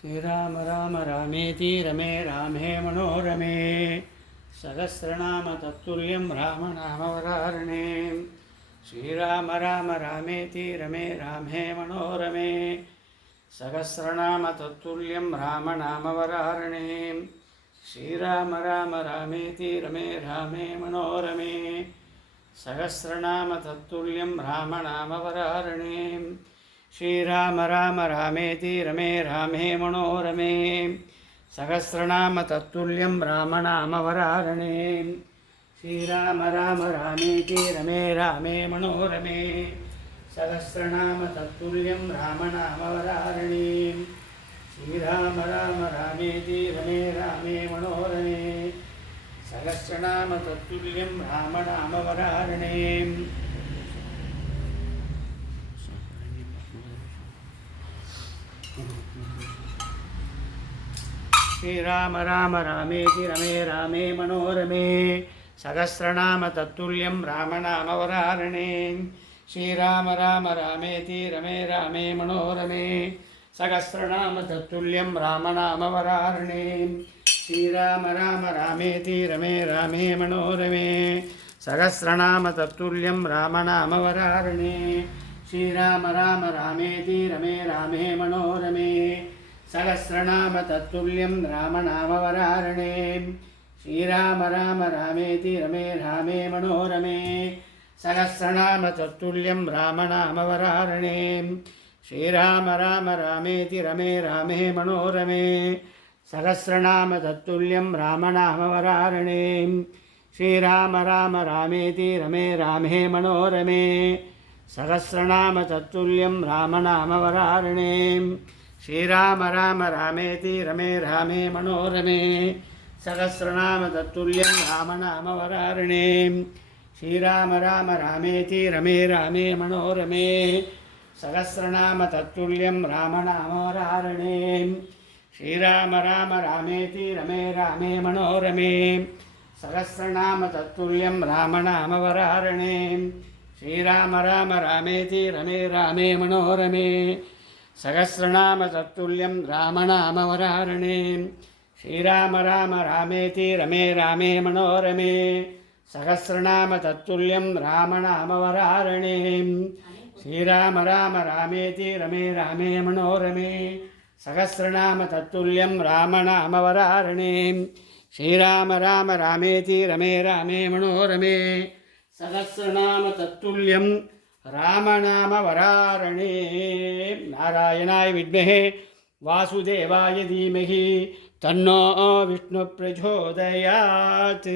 श्रीराम राम रामेति रमे रामे मनोरमे। सहस्रनामतत्तुल्यं रामनामवरारणे श्रीराम राम रामेति रमे रामे मनोरमे। सहस्रनामतत्तुल्यं रामनामवरारणे श्रीराम राम रामेति रमे रामे मनोरमे। सहस्रनाम तत्तुल्यं रामनामवरारण्ये సహస్రనామ తత్తుల్యం రామనామవరారణే శ్రీరామ రామ రామేతి రమే రామే మనోరమే సహస్రనామ తత్తుల్యం రామనామవరారణే శ్రీరామ రామ రామేతి రమే రామే మనోరమే సహస్రనామ తత్తుల్యం రామనామవరారణే శ్రీరామ రామ రామేతి రమే రామే మనోరమే సహస్రనామ తత్తుల్యం రామనామవరారణే శ్రీరామ రామ రామేతి రమే రామే మనోరమే సహస్రనామ తత్తుల్యం రామనామవరారణే శ్రీరామ రామ రామేతి రమే రామే మనోరమే సహస్రనామ తత్తుల్యం రామనామవరారణే శ్రీరామ రామ రామేతి రమే రామే మనోరమే సహస్రనామ తత్తుల్యం రామనామవరారణే श्रीराम राम रामेति रमे रामे मनोरमे सहस्रनाम तत्तुल्यं रामनामवरं श्रीराम राम रामेति रमे रामे मनोरमे सहस्रनाम तत्तुल्यं रामनामवराण्ये श्रीराम राम रामेति रमे रामे मनोरमे सहस्रनाम तत्तुल्यं रामनामवराण्ये श्रीराम राम रामेति रमे रामे मनोरमे సహస్రనామ తత్తుల్యం రామనామవరారణే శ్రీరామ రామ రామేతి రమే రామే మనోరమే. సహస్రనామ తత్తుల్యం రామనామవరారణే శ్రీరామ రామ రామేతి రమే రామే మనోరమే. సహస్రనామ తత్తుల్యం రామనామవరారణే శ్రీరామ రామ రామేతి రమే రామే శ్రీరామ రామ రామేతి రమే రామే మనోరమే. సహస్రనామ తత్తుల్యం రామనామవరారణే శ్రీరామ రామ రామేతి రమే రామే మనోరమే. సహస్రనామ తత్తుల్యం రామనామవరారణే శ్రీరామ రామ రామేతి రమే రామే మనోరమే. సహస్రనామ తత్తుల్యం రామనామవరారణే శ్రీరామ రామ రామేతి రమే రామే మనోరమే. सहस्रनामतत्तुल्यं रामनामवरारणे नारायणाय विद्महे वासुदेवाय धीमहि तन्नो विष्णुप्रचोदयात्।